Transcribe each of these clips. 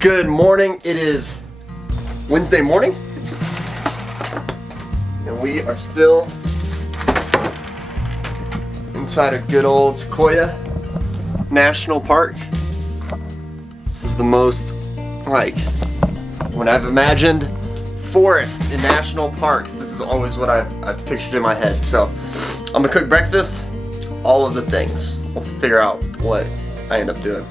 Good morning. It is Wednesday morning, and we are still inside a good old Sequoia National Park. This is the most, like, when I've imagined forest in national parks, this is always what I've pictured in my head. So I'm gonna cook breakfast, all of the things. We'll figure out what I end up doing.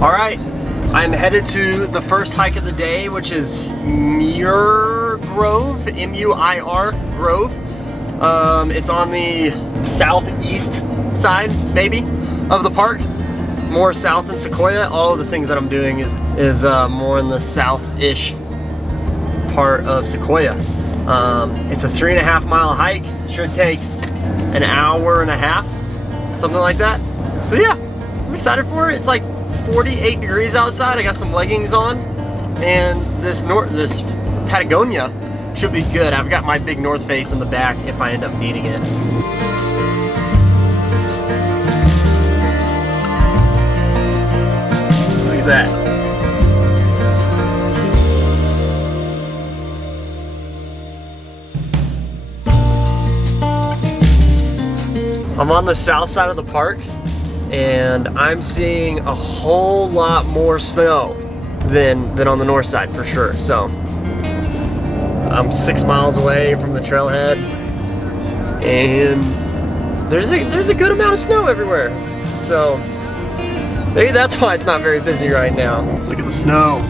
All right, I'm headed to the first hike of the day, which is Muir Grove, M-U-I-R Grove. It's on the southeast side, maybe, of the park. More south than Sequoia. All of the things that I'm doing is more in the south-ish part of Sequoia. It's a 3.5 mile hike. Should take an hour and a half, something like that. So yeah, I'm excited for it. It's like 48 degrees outside. I got some leggings on, and this Patagonia should be good. I've got my big North Face in the back if I end up needing it. Look at that. I'm on the south side of the park, and I'm seeing a whole lot more snow than on the north side for sure. So I'm 6 miles away from the trailhead, and there's a good amount of snow everywhere. So maybe that's why it's not very busy right now. Look at the snow.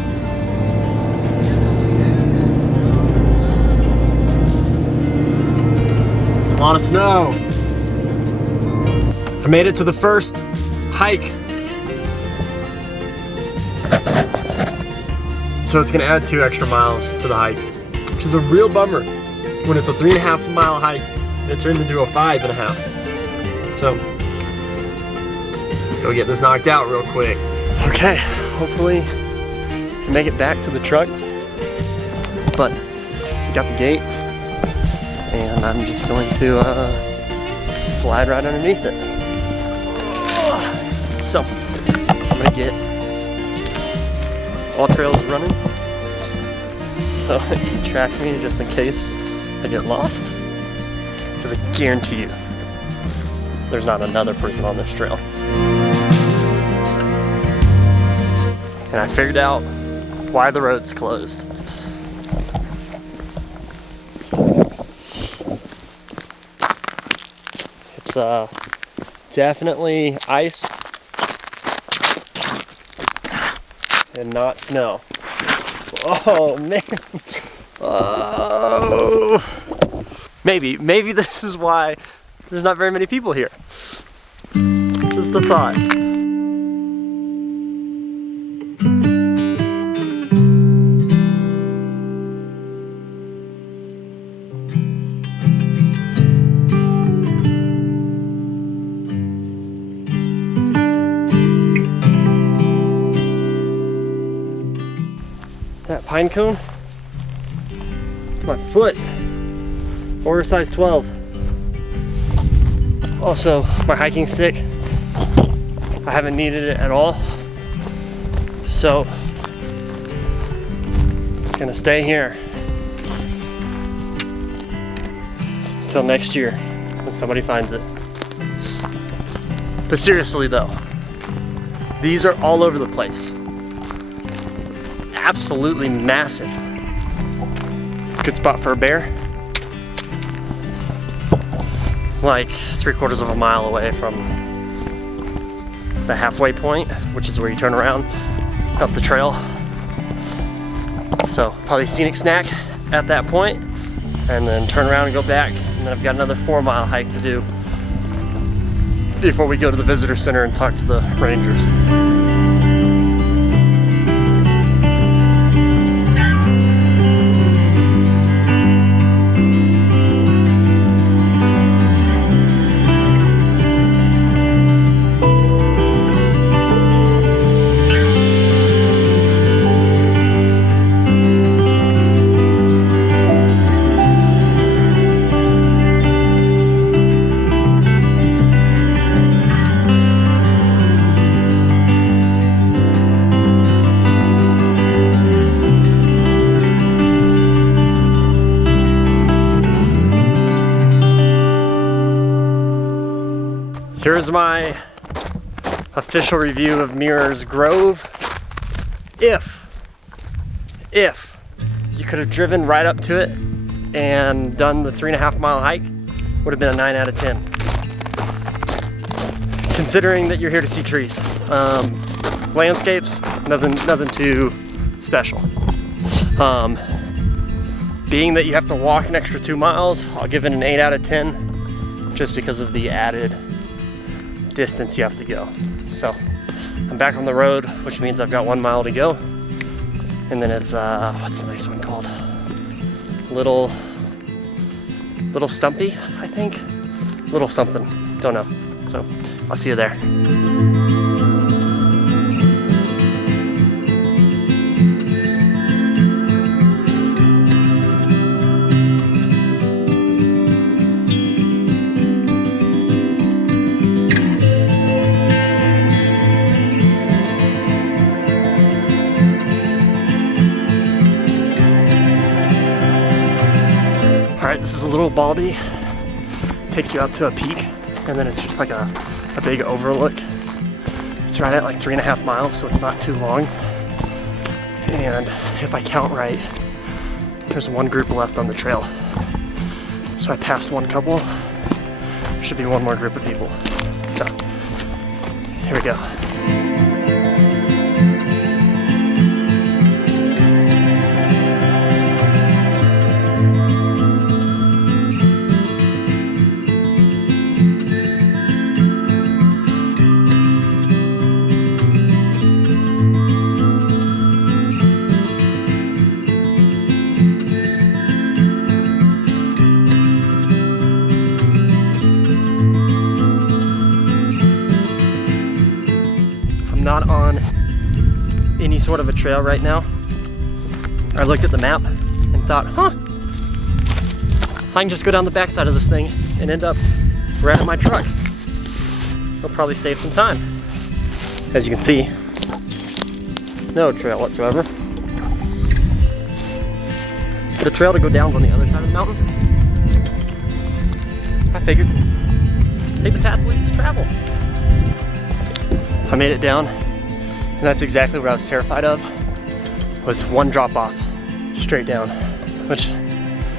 It's a lot of snow. I made it to the first hike. So it's gonna add 2 extra miles to the hike, which is a real bummer when it's a 3.5 mile hike and it turns into a 5.5. So let's go get this knocked out real quick. Okay, hopefully I can make it back to the truck, but we got the gate and I'm just going to slide right underneath it. So I'm gonna get all trails running so it can track me just in case I get lost, because I guarantee you there's not another person on this trail. And I figured out why the road's closed. It's definitely ice and not snow. Oh man. Oh. Maybe this is why there's not very many people here. Just a thought. That pine cone, it's my foot, order size 12. Also, my hiking stick, I haven't needed it at all, so it's gonna stay here until next year when somebody finds it. But seriously though, these are all over the place. Absolutely massive. It's a good spot for a bear. Like 3/4 of a mile away from the halfway point, which is where you turn around up the trail. So probably scenic snack at that point, and then turn around and go back, and then I've got another 4 mile hike to do before we go to the visitor center and talk to the rangers. Here's my official review of Mirrors Grove. If you could have driven right up to it and done the 3.5 mile hike, would have been a 9 out of 10. Considering that you're here to see trees. Landscapes, nothing too special. Being that you have to walk an extra 2 miles, I'll give it an 8 out of 10, just because of the added distance you have to go. So I'm back on the road, which means I've got 1 mile to go. And then it's, what's the next one called? Little Stumpy, I think? Little something, don't know. So I'll see you there. Alright, this is a little baldy. Takes you out to a peak, and then it's just like a big overlook. It's right at like 3.5 miles, so it's not too long. And if I count right, there's one group left on the trail. So I passed one couple. There should be one more group of people. So, here we go. Not on any sort of a trail right now. I looked at the map and thought, I can just go down the backside of this thing and end up right at my truck. It'll probably save some time. As you can see, no trail whatsoever. The trail to go down is on the other side of the mountain. I figured, take the path least traveled. I made it down, and that's exactly what I was terrified of, was one drop off, straight down, which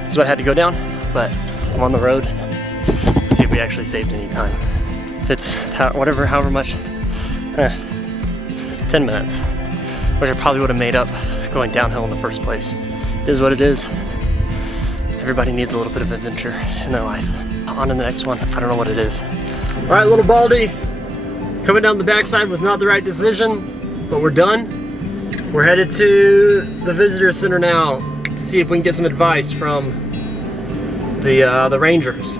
is what I had to go down, but I'm on the road. Let's see if we actually saved any time. If it's however much, 10 minutes, which I probably would have made up going downhill in the first place. It is what it is. Everybody needs a little bit of adventure in their life. On to the next one, I don't know what it is. All right, little baldy. Coming down the backside was not the right decision, but we're done. We're headed to the visitor center now to see if we can get some advice from the rangers.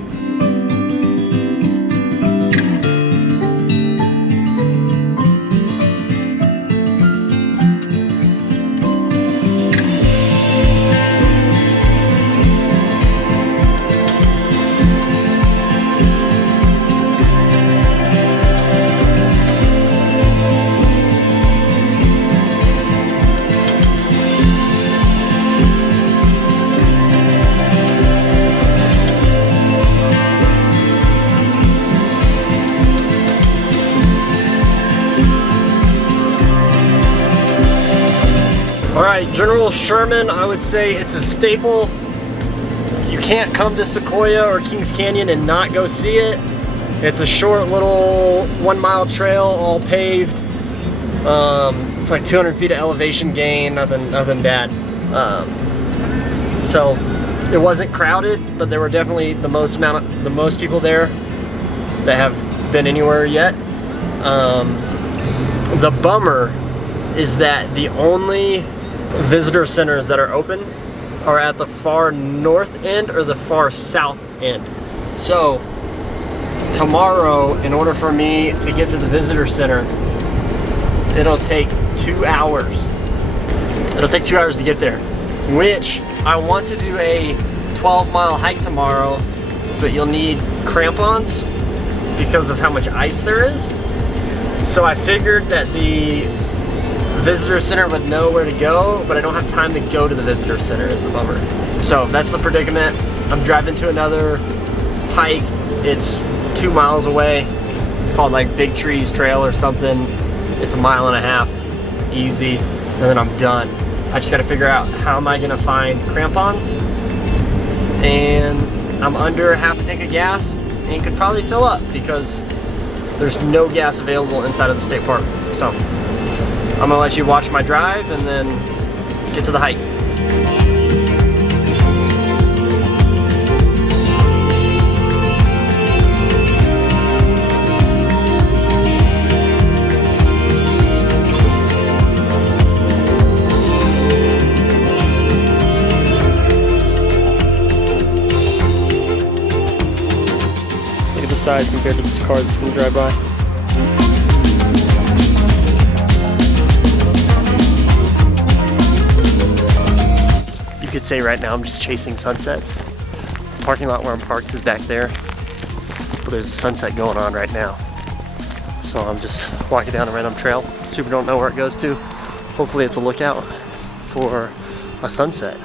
Alright, General Sherman, I would say it's a staple. You can't come to Sequoia or Kings Canyon and not go see it. It's a short little 1 mile trail, all paved. It's like 200 feet of elevation gain, nothing bad. So it wasn't crowded, but there were definitely the most people there that have been anywhere yet. The bummer is that the only visitor centers that are open are at the far north end or the far south end. So tomorrow, in order for me to get to the visitor center, it'll take 2 hours. It'll take 2 hours to get there, which I want to do a 12-mile hike tomorrow, but you'll need crampons because of how much ice there is. So I figured that the visitor center would know where to go, but I don't have time to go to the visitor center is the bummer. So that's the predicament. I'm driving to another hike. It's 2 miles away, It's called like Big Trees Trail or something. It's 1.5 miles, easy, and then I'm done. I just gotta figure out how am I gonna find crampons, and I'm under half a tank of gas and could probably fill up because there's no gas available inside of the state park. So I'm gonna let you watch my drive and then get to the hike. Look at the size compared to this car that's gonna drive by. You could say right now I'm just chasing sunsets. The parking lot where I'm parked is back there, but there's a sunset going on right now. So I'm just walking down a random trail. Super don't know where it goes to. Hopefully it's a lookout for a sunset.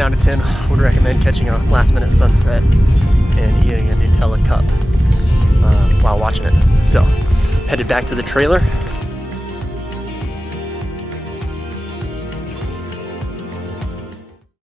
Out of 10 would recommend catching a last minute sunset and eating a Nutella cup while watching it. So headed back to the trailer.